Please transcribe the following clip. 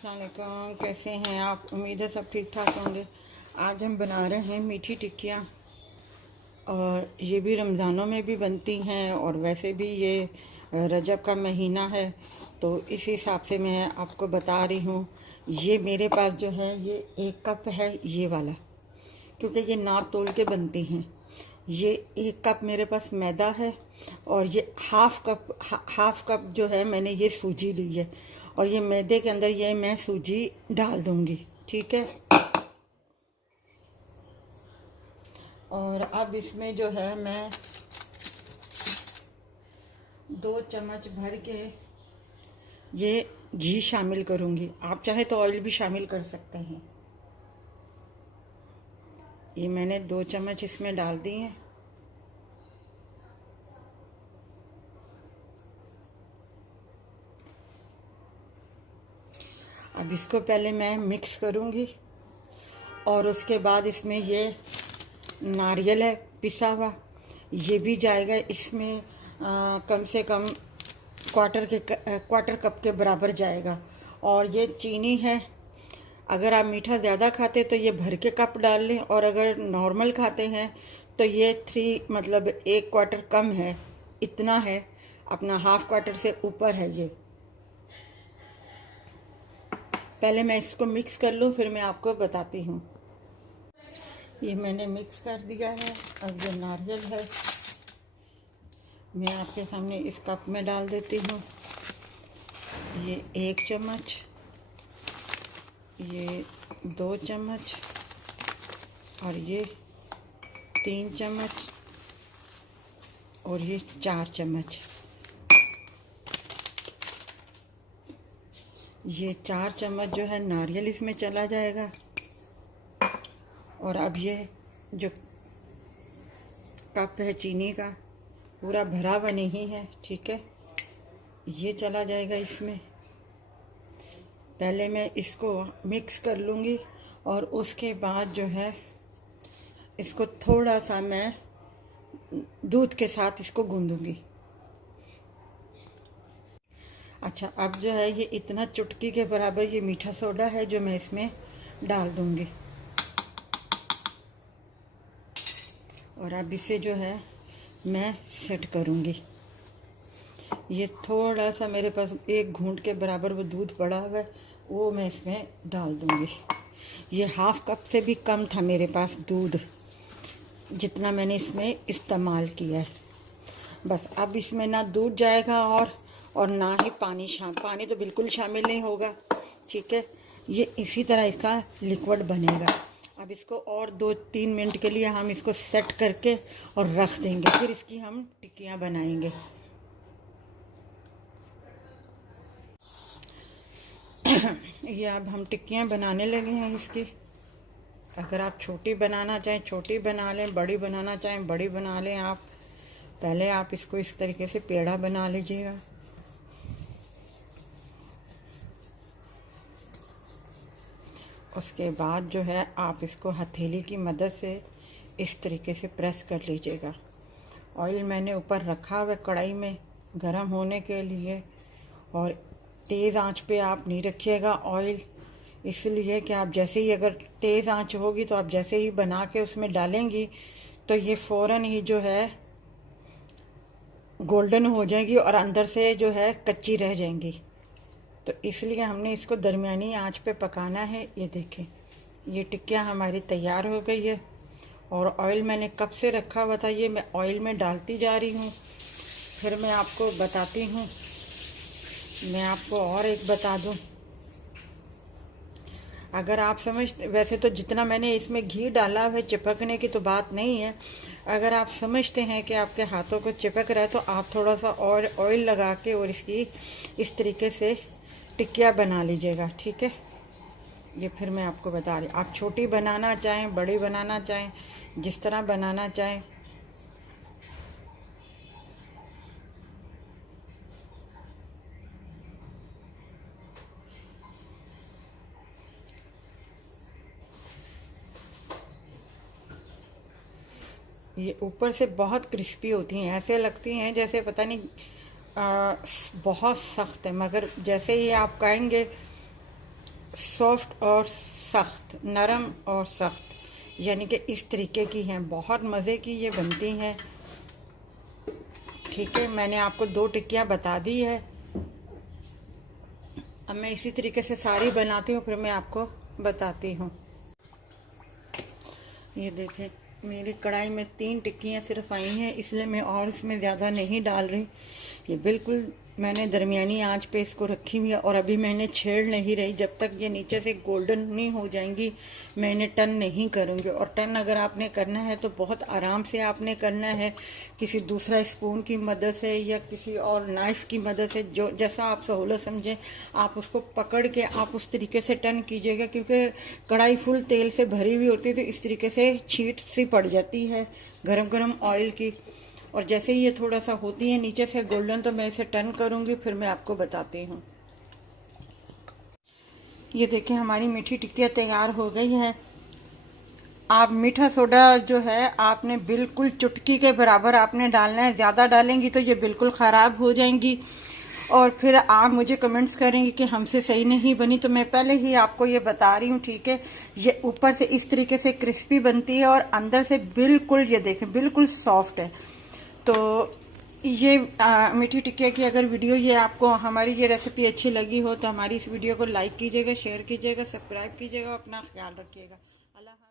अस्सलाम वालेकुम, कैसे हैं आप? उम्मीद है सब ठीक ठाक होंगे। आज हम बना रहे हैं मीठी टिक्कियाँ, और ये भी रमज़ानों में भी बनती हैं और वैसे भी ये रजब का महीना है, तो इस हिसाब से मैं आपको बता रही हूँ। ये मेरे पास जो है ये 1 कप है, ये वाला, क्योंकि ये नाप तोल के बनती हैं। ये 1 कप मेरे पास मैदा है, और ये हाफ कप जो है मैंने ये सूजी ली है, और ये मैदे के अंदर ये मैं सूजी डाल दूंगी, ठीक है। और अब इसमें जो है मैं 2 चम्मच भर के ये घी शामिल करूंगी। आप चाहे तो ऑयल भी शामिल कर सकते हैं। ये मैंने 2 चम्मच इसमें डाल दी हैं। अब इसको पहले मैं मिक्स करूंगी, और उसके बाद इसमें ये नारियल है पिसा हुआ, ये भी जाएगा इसमें। कम से कम क्वार्टर कप के बराबर जाएगा। और ये चीनी है, अगर आप मीठा ज़्यादा खाते तो ये भर के कप डाल लें, और अगर नॉर्मल खाते हैं तो ये 3 मतलब 1/4 कम है, इतना है, अपना हाफ क्वार्टर से ऊपर है ये। पहले मैं इसको मिक्स कर लूँ, फिर मैं आपको बताती हूँ। ये मैंने मिक्स कर दिया है। अब जो नारियल है मैं आपके सामने इस कप में डाल देती हूँ। ये 1 चम्मच, ये 2 चम्मच, और ये 3 चम्मच, और ये 4 चम्मच। ये 4 चम्मच जो है नारियल इसमें चला जाएगा। और अब ये जो कप है चीनी का, पूरा भरा हुआ नहीं है, ठीक है, ये चला जाएगा इसमें। पहले मैं इसको मिक्स कर लूँगी, और उसके बाद जो है इसको थोड़ा सा मैं दूध के साथ इसको गूंदूंगी। अच्छा, अब जो है ये इतना चुटकी के बराबर ये मीठा सोडा है जो मैं इसमें डाल दूंगी। और अब इसे जो है मैं सेट करूंगी। ये थोड़ा सा मेरे पास 1 घूंट के बराबर वो दूध पड़ा हुआ है, वो मैं इसमें डाल दूंगी। ये हाफ कप से भी कम था मेरे पास दूध, जितना मैंने इसमें इस्तेमाल किया है। बस अब इसमें ना दूध जाएगा और ना ही पानी तो बिल्कुल शामिल नहीं होगा, ठीक है। ये इसी तरह इसका लिक्विड बनेगा। अब इसको और 2-3 मिनट के लिए हम इसको सेट करके और रख देंगे, फिर इसकी हम टिक्कियाँ बनाएंगे। ये अब हम टिक्कियाँ बनाने लगे हैं इसकी। अगर आप छोटी बनाना चाहें छोटी बना लें, बड़ी बनाना चाहें बड़ी बना लें। आप पहले आप इसको इस तरीके से पेड़ा बना लीजिएगा। उसके बाद जो है आप इसको हथेली की मदद से इस तरीके से प्रेस कर लीजिएगा। ऑयल मैंने ऊपर रखा हुआ कढ़ाई में गरम होने के लिए, और तेज़ आंच पे आप नहीं रखिएगा ऑयल, इसलिए कि आप जैसे ही, अगर तेज़ आंच होगी तो आप जैसे ही बना के उसमें डालेंगी तो ये फ़ौरन ही जो है गोल्डन हो जाएगी, और अंदर से जो है कच्ची रह जाएंगी। तो इसलिए हमने इसको दरमियानी आंच पे पकाना है। ये देखें, ये टिक्कियाँ हमारी तैयार हो गई है, और ऑयल मैंने कब से रखा हुआ था, ये मैं ऑयल में डालती जा रही हूँ। फिर मैं आपको बताती हूँ। मैं आपको और एक बता दूँ, अगर आप वैसे तो जितना मैंने इसमें घी डाला है चिपकने की तो बात नहीं है। अगर आप समझते हैं कि आपके हाथों को चिपक रहा है तो आप थोड़ा सा और ऑयल लगा के और इसकी इस तरीके से टिक्कियाँ बना लीजिएगा, ठीक है। ये फिर मैं आपको बता रही, आप छोटी बनाना चाहें बड़ी बनाना चाहें, जिस तरह बनाना चाहें। ये ऊपर से बहुत क्रिस्पी होती हैं, ऐसे लगती हैं जैसे पता नहीं बहुत सख्त है, मगर जैसे ही आप खाएंगे सॉफ्ट और सख्त, नरम और सख्त, यानी कि इस तरीके की हैं। बहुत मज़े की ये बनती हैं। ठीक है, मैंने आपको 2 टिक्कियाँ बता दी है। अब मैं इसी तरीके से सारी बनाती हूँ, फिर मैं आपको बताती हूँ। ये देखें, मेरी कढ़ाई में 3 टिक्कियाँ सिर्फ आई हैं, इसलिए मैं और इसमें ज़्यादा नहीं डाल रही। ये बिल्कुल मैंने दरमियानी आंच पे इसको रखी हुई है और अभी मैंने छेड़ नहीं रही। जब तक ये नीचे से गोल्डन नहीं हो जाएंगी मैं इन्हें टर्न नहीं करूँगी। और टर्न अगर आपने करना है तो बहुत आराम से आपने करना है, किसी दूसरा स्पून की मदद से या किसी और नाइफ़ की मदद से, जो जैसा आप सहूलत समझें आप उसको पकड़ के आप उस तरीके से टर्न कीजिएगा, क्योंकि कढ़ाई फुल तेल से भरी हुई होती है तो इस तरीके से छींट सी पड़ जाती है गरम गरम ऑयल की। और जैसे ही ये थोड़ा सा होती है नीचे से गोल्डन तो मैं इसे टर्न करूंगी, फिर मैं आपको बताती हूँ। ये देखें, हमारी मीठी टिक्कियाँ तैयार हो गई हैं। आप मीठा सोडा जो है आपने बिल्कुल चुटकी के बराबर आपने डालना है, ज़्यादा डालेंगी तो ये बिल्कुल ख़राब हो जाएंगी और फिर आप मुझे कमेंट्स करेंगे कि हमसे सही नहीं बनी। तो मैं पहले ही आपको ये बता रही हूँ, ठीक है। ये ऊपर से इस तरीके से क्रिस्पी बनती है और अंदर से बिल्कुल, ये देखें, बिल्कुल सॉफ्ट है। तो ये मीठी टिक्किया की अगर वीडियो ये आपको हमारी ये रेसिपी अच्छी लगी हो तो हमारी इस वीडियो को लाइक कीजिएगा, शेयर कीजिएगा, सब्सक्राइब कीजिएगा, अपना ख्याल रखिएगा। अल्लाह।